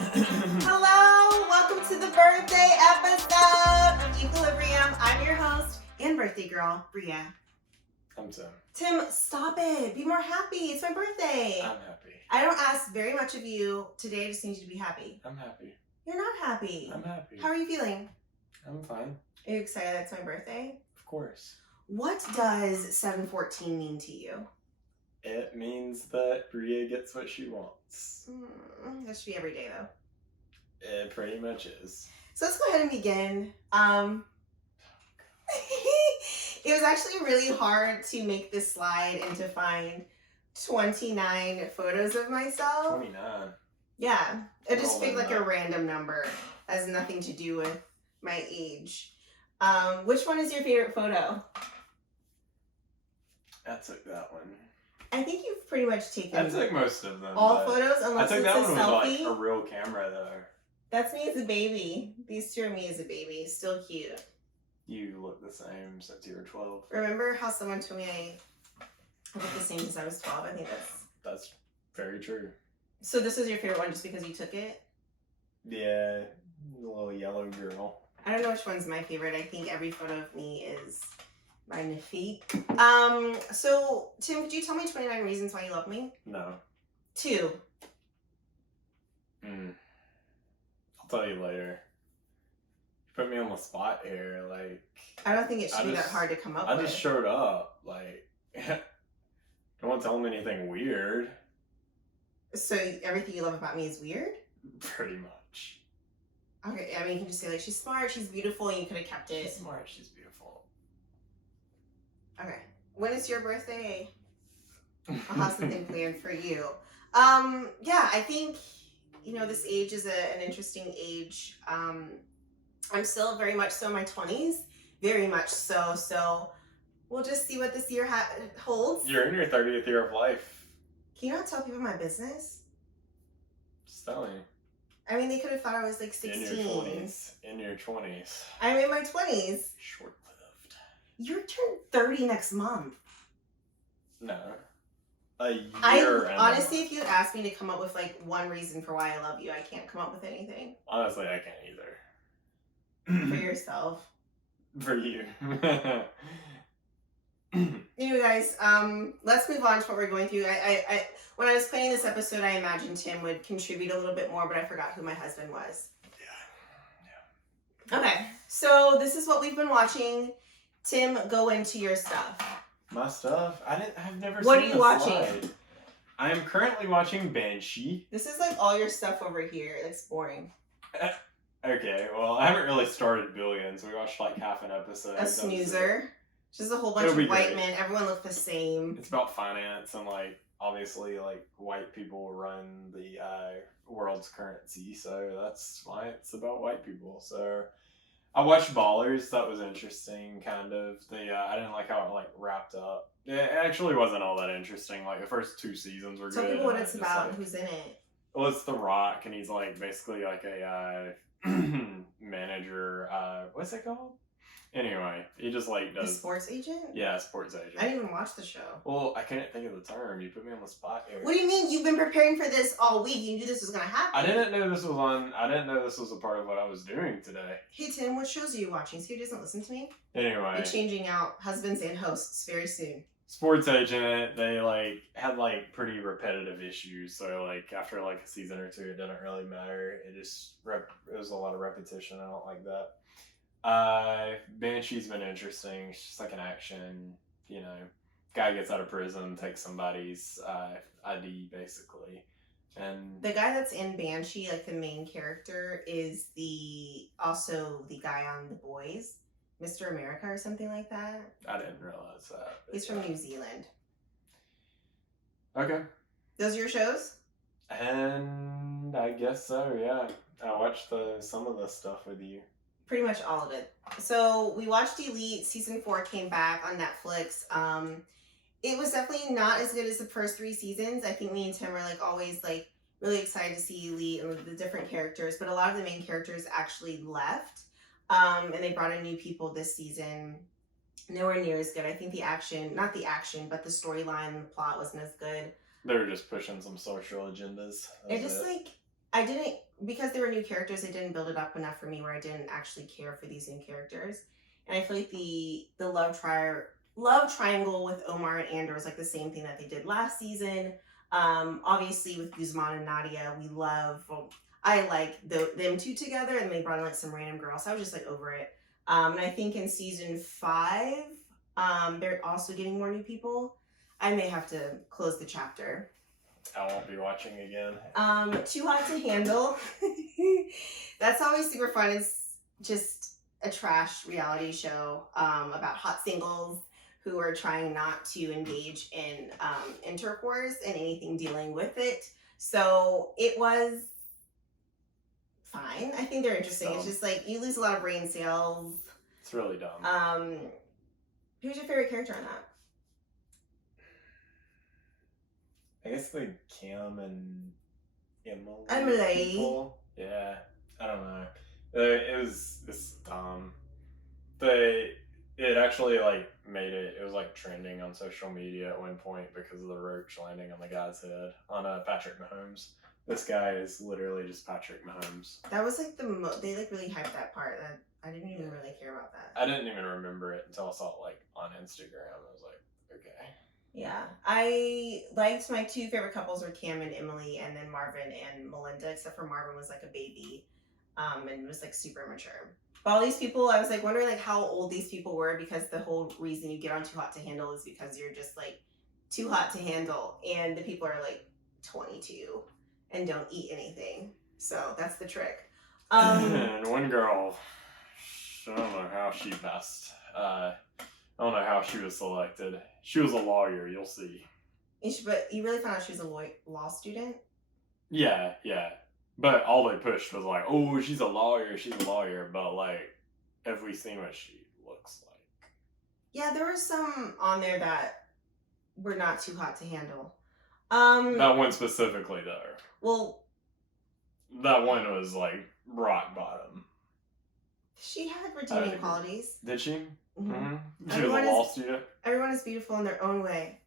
Hello, welcome to the birthday episode of Equilibrium. I'm your host and birthday girl, Bria. I'm Tim. Tim, stop it. Be more happy. It's my birthday. I'm happy. I don't ask very much of you today. I just need you to be happy. I'm happy. You're not happy. I'm happy. How are you feeling? I'm fine. Are you excited that it's my birthday? Of course. What does 714 mean to you? It means that Bria gets what she wants. That should be every day, though. It pretty much is. So let's go ahead and begin. It was actually really hard to make this slide and to find 29 photos of myself. 29. Yeah, I just picked like a up. random number. Has nothing to do with my age. Which one is your favorite photo? I took that one. I think you've pretty much taken I took most of them. all photos I unless took it's that a one with selfie. like a real camera though. That's me as a baby. These two are me as a baby. Still cute. You look the same since you were 12. Remember how someone told me I looked the same since I was 12? I think That's very true. So this was your favorite one just because you took it? Yeah, the little yellow girl. I don't know which one's my favorite. I think every photo of me is magnifique. So Tim, could you tell me 29 reasons why you love me? No. 2. I'll tell you later. You put me on the spot here, like. I don't think it should I be that just- hard to come up I with. just showed up, like. Don't want to tell me anything weird. So everything you love about me is weird? Pretty much. Okay, I mean, you can just say like, she's smart, she's beautiful, and you could have kept it. She's smart, she's beautiful. Okay. When is your birthday? I'll have something planned for you. Yeah, I think, this age is an interesting age. I'm still very much so in my 20s. Very much so. So we'll just see what this year holds. You're in your 30th year of life. Can you not tell people my business? Just telling you. I mean, they could have thought I was like 16. In your 20s. In your 20s. I'm in my 20s. Short-lived. You're turning 30 next month. No. A year and Honestly, if you asked me to come up with like one reason for why I love you, I can't come up with anything. Honestly, I can't either. For yourself. For you. Anyway, guys, let's move on to what we're going through. I when I was planning this episode, I imagined Tim would contribute a little bit more, but I forgot who my husband was. Yeah. Okay, so this is what we've been watching. Tim, go into your stuff. My stuff? I've never What seen are you watching? Slide. I am currently watching Banshee. This is like all your stuff over here. It's boring. Okay, well, I haven't really started Billions. We watched like half an episode. A snoozer. Just a whole bunch of It'll be white great. men. Everyone looked the same. It's about finance and like obviously like white people run the world's currency, so that's why it's about white people. So I watched Ballers. That was interesting, kind of. I didn't like how it like wrapped up. It actually wasn't all that interesting. Like the first 2 seasons were Tell good. people what and it's I just, about like- and who's in it. Well, it's The Rock, and he's like basically like a manager. What's it called? Anyway, he just like A does. sports agent? Yeah, sports agent. I didn't even watch the show. Well, I couldn't think of the term. You put me on the spot here. What do you mean? You've been preparing for this all week. You knew this was going to happen. I didn't know this was on. I didn't know this was a part of what I was doing today. Hey, Tim, what shows are you watching? See who doesn't listen to me? Anyway, We're changing out husbands and hosts very soon. sports agent. They like had like pretty repetitive issues. So like after like a season or 2, it didn't really matter. It just it was a lot of repetition. I don't like that. Banshee's been interesting. It's just like an action, guy gets out of prison, takes somebody's ID basically, and The guy that's in Banshee, like the main character, is also the guy on The Boys, Mr. America or something like that. I didn't realize that. but He's from yeah. New Zealand. Okay, Those are your shows? and I guess so. Yeah, I watched some of the stuff with you. Pretty much all of it. So we watched Elite. Season 4 came back on Netflix. It was definitely not as good as the first 3 seasons. I think me and Tim were like always like really excited to see Elite and the different characters, but a lot of the main characters actually left. And they brought in new people this season. Nowhere near as good. I think not the action, but the storyline and the plot wasn't as good. They were just pushing some social agendas. It just like I didn't, because there were new characters, it didn't build it up enough for me where I didn't actually care for these new characters. And I feel like the love triangle with Omar and Andor is like the same thing that they did last season. Obviously with Guzman and Nadia, we love. Well, I like them two together, and they brought in like some random girl, so I was just like over it. And I think in season 5, they're also getting more new people. I may have to close the chapter. I won't be watching again. Too Hot to Handle. That's always super fun. It's just a trash reality show about hot singles who are trying not to engage in intercourse and anything dealing with it. So it was fine. I think they're interesting. It's just like you lose a lot of brain cells. It's really dumb. Who's your favorite character on that? I guess like Cam and Emily. People. Yeah, I don't know. It's dumb. It actually like made it. It was like trending on social media at one point because of the roach landing on the guy's head on Patrick Mahomes. This guy is literally just Patrick Mahomes. That was like they like really hyped that part. That I didn't even really care about that. I didn't even remember it until I saw it like on Instagram. I was like, okay. Yeah, I liked my two favorite couples were Cam and Emily, and then Marvin and Melinda. Except for Marvin was like a baby, and was like super immature. But all these people, I was like wondering like how old these people were, because the whole reason you get on Too Hot to Handle is because you're just like too hot to handle, and the people are like 22 and don't eat anything. So that's the trick. And one girl, I don't know how she passed. I don't know how she was selected. She was a lawyer, you'll see. But you really found out she was a law student? Yeah. But all they pushed was like, oh, she's a lawyer. But like, have we seen what she looks like? Yeah, there were some on there that were not too hot to handle. That one specifically, though. Well, that one was like rock bottom. She had redeeming qualities. Did she? Mm-hmm. She was a law student. Everyone is beautiful in their own way.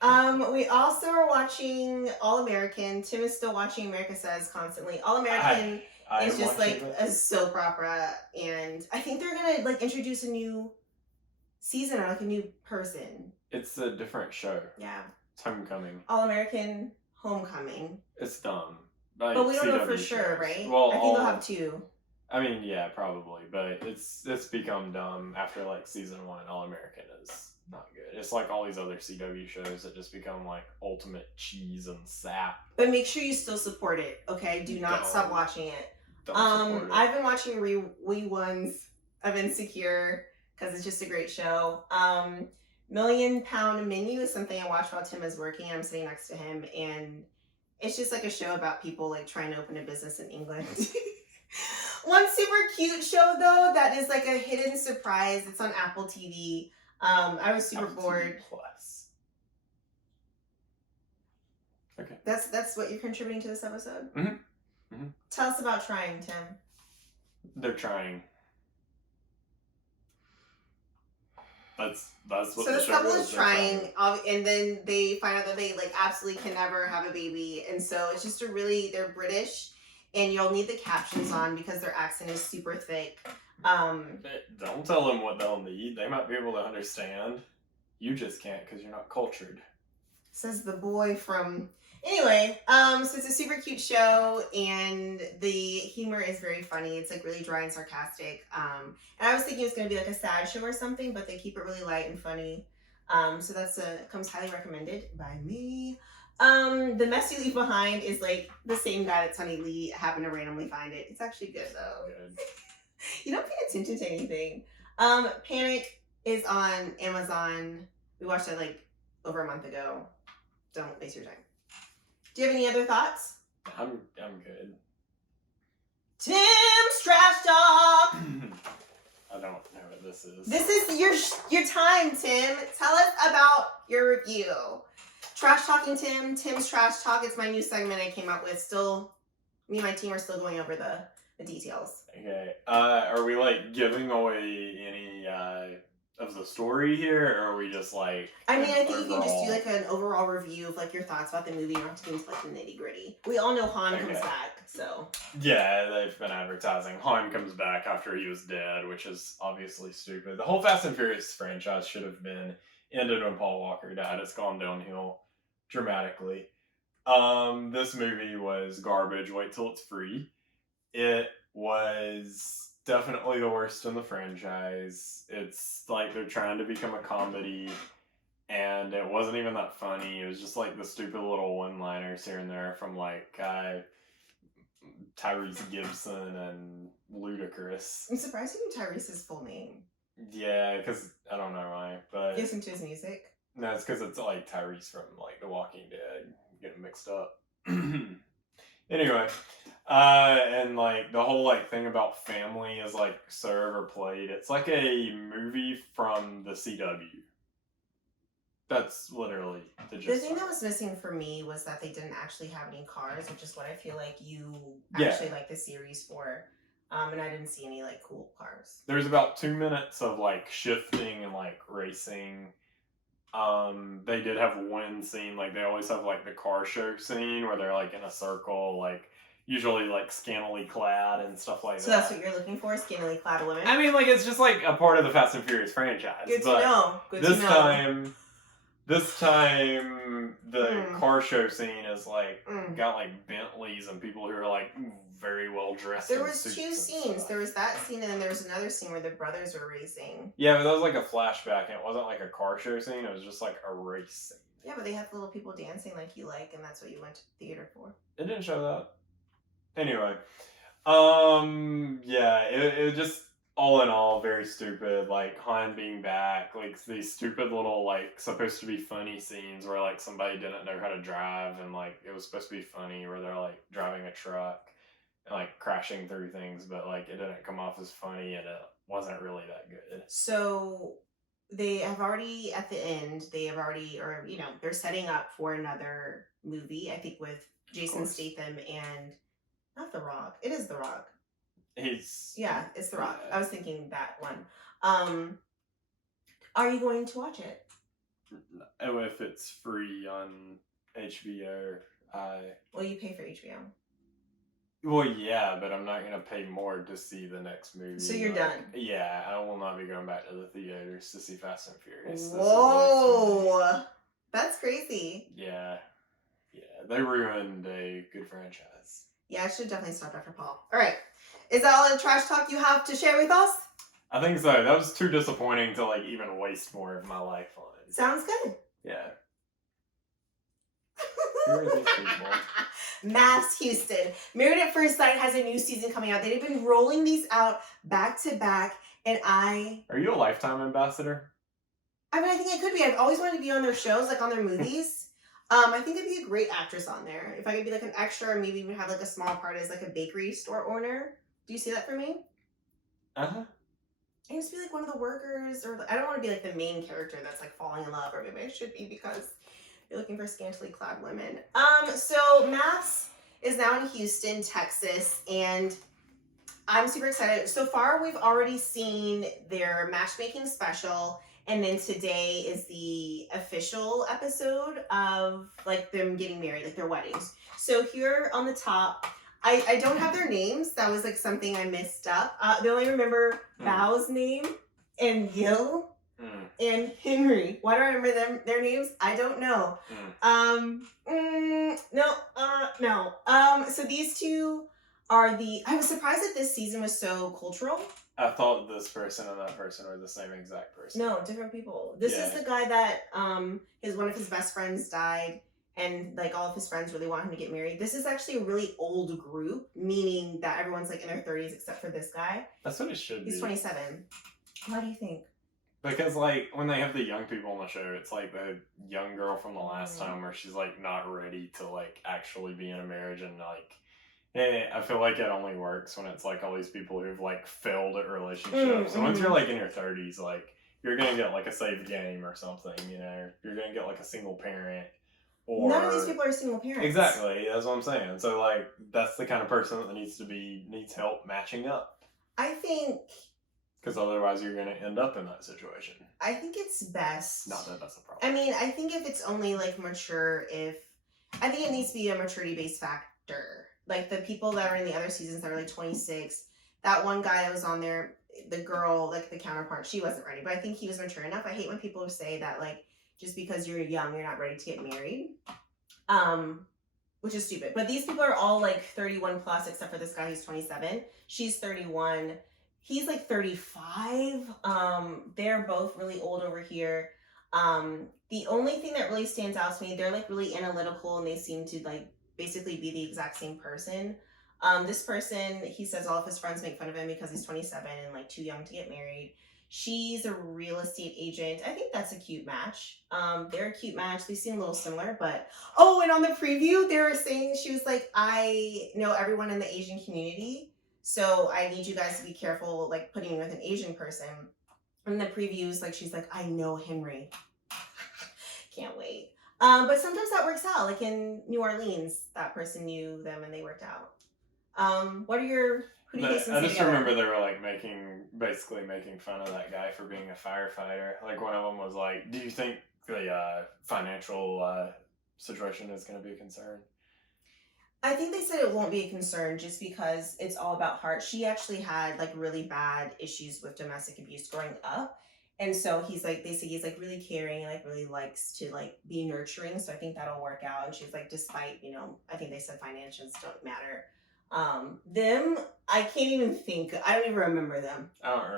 We also are watching All American. Tim is still watching America Says constantly. All American is just like a soap opera, and I think they're gonna like introduce a new season or like a new person. It's a different show. Yeah. It's Homecoming. All American Homecoming. It's dumb. Like, but we don't know for sure, right? Well, I think they'll have 2. I mean, yeah, probably, but it's become dumb after like season 1. All American is not good. It's like all these other CW shows that just become like ultimate cheese and sap. But make sure you still support it, okay? Do not stop watching it. I've been watching reruns of Insecure because it's just a great show. Million Pound Menu is something I watch while Tim is working. I'm sitting next to him, and it's just like a show about people like trying to open a business in England. One super cute show though that is like a hidden surprise. It's on Apple TV. I was super bored. Plus. Okay. That's what you're contributing to this episode? Mm-hmm. Mm-hmm. Tell us about trying, Tim. They're trying. That's what so this couple is trying, and then they find out that they like absolutely can never have a baby, and so it's just they're British, and you'll need the captions on because their accent is super thick. Don't tell them what they'll need. They might be able to understand. You just can't because you're not cultured. Says the boy from... Anyway, so it's a super cute show, and the humor is very funny. It's like really dry and sarcastic. And I was thinking it was going to be like a sad show or something, but they keep it really light and funny. So that's comes highly recommended by me. The Mess You Leave Behind is like the same guy that's on Elite. I happen to randomly find it. It's actually good though. Good. You don't pay attention to anything. Panic is on Amazon. We watched it like over a month ago. Don't waste your time. Do you have any other thoughts? I'm good. Tim's Trash Talk! I don't know what this is. This is your time, Tim. Tell us about your review. Trash Talking Tim, Tim's Trash Talk. It's my new segment I came up with. Still, me and my team are still going over the details. Okay. Are we like giving away of the story here, or are we just like? I mean, I think you can just overall- do like an overall review of like your thoughts about the movie. You don't have to get into like the nitty gritty. We all know Han comes Okay. back, so Yeah, they've been advertising Han comes back after he was dead, which is obviously stupid. The whole Fast and Furious franchise should have been ended when Paul Walker died. It's gone downhill dramatically. This movie was garbage. Wait till it's free. It was definitely the worst in the franchise. It's like they're trying to become a comedy, and it wasn't even that funny. It was just like the stupid little one-liners here and there from like Tyrese Gibson and Ludacris. I'm surprised you knew Tyrese's full name. Yeah, because I don't know why, but You listen to his music. no, it's because it's like Tyrese from like The Walking Dead. Getting mixed up. Anyway, and like the whole like thing about family is like so overplayed. It's like a movie from the CW. That's literally the gist. The thing of that it. was missing for me was that they didn't actually have any cars, which is what I feel like you Yeah. actually like the series for. And I didn't see any like cool cars. There's about 2 minutes of like shifting and like racing. They did have one scene, like they always have like the car show scene where they're like in a circle, like usually like scantily clad and stuff like So that. that's what you're looking for, scantily clad women. I mean, like it's just like a part of the Fast and Furious franchise. Good to but know. Good this to know. time, the car show scene is like Mm. got like Bentleys and people who are like very well dressed. There in was suits two and scenes. stuff. There was that scene, and then there was another scene where the brothers were racing. Yeah, but that was like a flashback, and it wasn't like a car show scene. It was just like a race scene. Yeah, but they had little people dancing like you like, and that's what you went to the theater for. It didn't show that. Anyway, yeah, it just all in all very stupid. Like Han being back, like these stupid little like supposed to be funny scenes where like somebody didn't know how to drive, and like it was supposed to be funny where they're like driving a truck and like crashing through things, but like it didn't come off as funny, and it wasn't really that good. So they have already at the end. They have already, or they're setting up for another movie. I think with Jason course. Statham and not The Rock. It is The Rock. Yeah, it's The Rock. Yeah. I was thinking that one. Are you going to watch it? Oh, if it's free on HBO, Will you pay for HBO? Well, yeah, but I'm not gonna pay more to see the next movie. So you're like, done? Yeah, I will not be going back to the theaters to see Fast and Furious. This is Whoa, that's crazy. Yeah, they ruined a good franchise. Yeah, I should definitely stop Dr. Paul. All right, is that all the trash talk you have to share with us? I think so. That was too disappointing to like even waste more of my life on. Sounds good. Yeah. Who are these people? Mass Houston. Married at First Sight has a new season coming out. They've been rolling these out back to back, and Are you a Lifetime ambassador? I mean, I think I could be. I've always wanted to be on their shows, like on their movies. I think I'd be a great actress on there. If I could be like an extra, or maybe even have like a small part as like a bakery store owner. Do you see that for me? Uh-huh. I used to be like one of the workers, or I don't want to be like the main character that's like falling in love, or maybe I should be because you're looking for scantily clad women. So Mass is now in Houston, Texas, and I'm super excited. So far, we've already seen their matchmaking special, and then today is the official episode of like them getting married, like their weddings. So here on the top, I don't have their names. That was like something I missed up. They only remember Bao's name and Gil and Henry. Why do I remember their names? I don't know. No. So these two are I was surprised that this season was so cultural. I thought this person and that person were the same exact person. No, different people. This is the guy that one of his best friends died, and like all of his friends really want him to get married. This is actually a really old group, meaning that everyone's like in their 30s except for this guy. That's what it should be. He's 27. Why do you think? Because like when they have the young people on the show, it's like the young girl from the last time where she's like not ready to like actually be in a marriage, and like I feel like it only works when it's like all these people who've like failed at relationships. So once you're like in your 30s, like you're gonna get like a saved game or something, you're gonna get like a single parent. Or none of these people are single parents. Exactly, that's what I'm saying. So like that's the kind of person that needs help matching up. I think Because otherwise you're going to end up in that situation. I think it's best. Not that that's a problem. I mean, I think if it's only like mature, I think it needs to be a maturity based factor. Like the people that are in the other seasons that are like 26, that one guy that was on there, the girl, like the counterpart, she wasn't ready, but I think he was mature enough. I hate when people say that like just because you're young, you're not ready to get married. Which is stupid. But these people are all like 31 plus, except for this guy who's 27. She's 31. He's like 35. They're both really old over here. The only thing that really stands out to me, they're like really analytical and they seem to like basically be the exact same person. This person, he says all of his friends make fun of him because he's 27 and like too young to get married. She's a real estate agent. I think that's a cute match. They're a cute match. They seem a little similar, but and on the preview, they were saying, she was like, I know everyone in the Asian community, so I need you guys to be careful, like putting me with an Asian person. In the previews, like she's like, I know Henry. Can't wait. But sometimes that works out. Like in New Orleans, that person knew them and they worked out. Who do you think? I just remember they were like basically making fun of that guy for being a firefighter. Like one of them was like, "Do you think the financial situation is going to be a concern?" I think they said it won't be a concern just because it's all about heart. She actually had like really bad issues with domestic abuse growing up. And so they say he's like really caring and like really likes to like be nurturing. So I think that'll work out. And she's like, despite, I think they said financials don't matter. I can't even think. I don't even remember them. I don't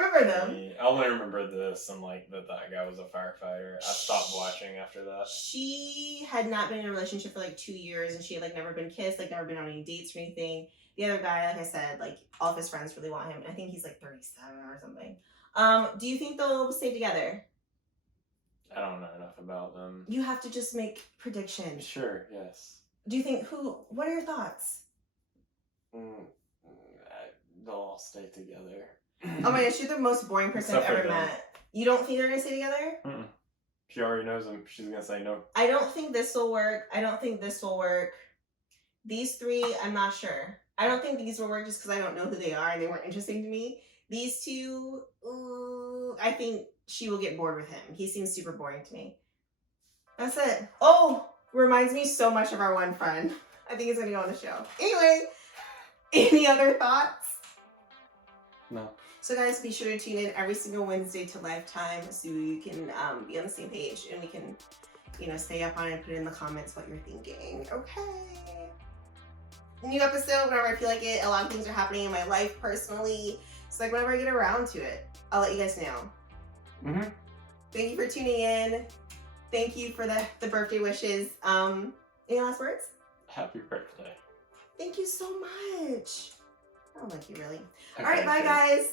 remember them. I only remember this and like that guy was a firefighter. I stopped watching after that. She had not been in a relationship for like 2 years and she had like never been kissed, like never been on any dates or anything. The other guy, like I said, like all of his friends really want him. I think he's like 37 or something. Do you think they'll stay together? I don't know enough about them. You have to just make predictions. Sure, yes. Do you think what are your thoughts? They'll all stay together. Oh my gosh, you're the most boring person I've ever met. You don't think they're gonna stay together? Mm-mm. She already knows him. She's gonna say no. I don't think this will work. I don't think this will work. These three, I'm not sure. I don't think these will work just because I don't know who they are and they weren't interesting to me. These two, I think she will get bored with him. He seems super boring to me. That's it. Reminds me so much of our one friend. I think he's gonna go on the show. Anyway, any other thoughts? No. So guys, be sure to tune in every single Wednesday to Lifetime so you can be on the same page and we can, stay up on it and put in the comments what you're thinking. Okay. New episode whenever I feel like it. A lot of things are happening in my life personally. So like whenever I get around to it, I'll let you guys know. Mm-hmm. Thank you for tuning in. Thank you for the birthday wishes. Any last words? Happy birthday. Thank you so much. I don't like you really. Okay, All right, bye guys.